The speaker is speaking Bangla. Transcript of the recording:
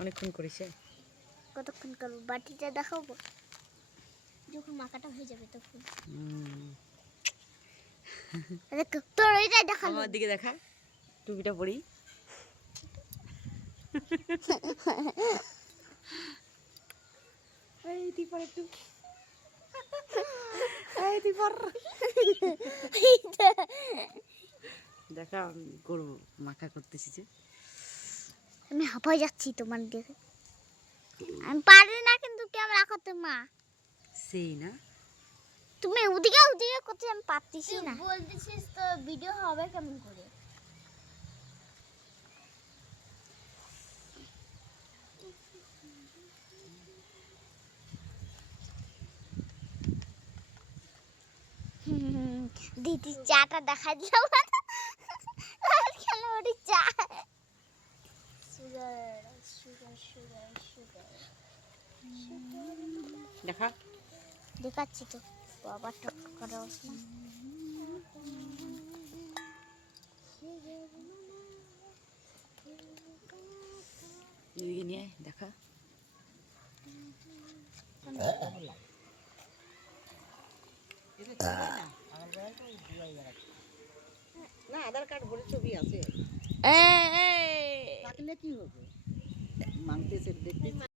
অনেকক্ষণ করিস। কতক্ষণ করবো? বাটিটা দেখাবো যখন মাখাটা হয়ে যাবে তখন। তোর ওইটাই দেখা, আমার দিকে দেখা, টুপিটা পরি। এই দীপার একটু, এই দীপার দেখা আমি করবো, মাখা করতেছি যে। আমি হাঁপাই যাচ্ছি তোমার দেখে। আমি পারি না কিন্তু ক্যামেরা করতে মা। সেই না, তুমি ওদিকে ওদিকে করতে, আমি পারতেছি না। বলতেছিস তো ভিডিও হবে কেমন করে? দিদি চাটা দেখাই দিলাম আর কেন ওটি চা? সুগার সুগার সুগার সুগার দেখা দেখাচ্ছি তো বাবা, টক করা না। এদিকে নিয়ে দেখা। না আধার কার্ড ভরে ছবি আছে, থাকলে কি হবে, মানতেছে দেখতে।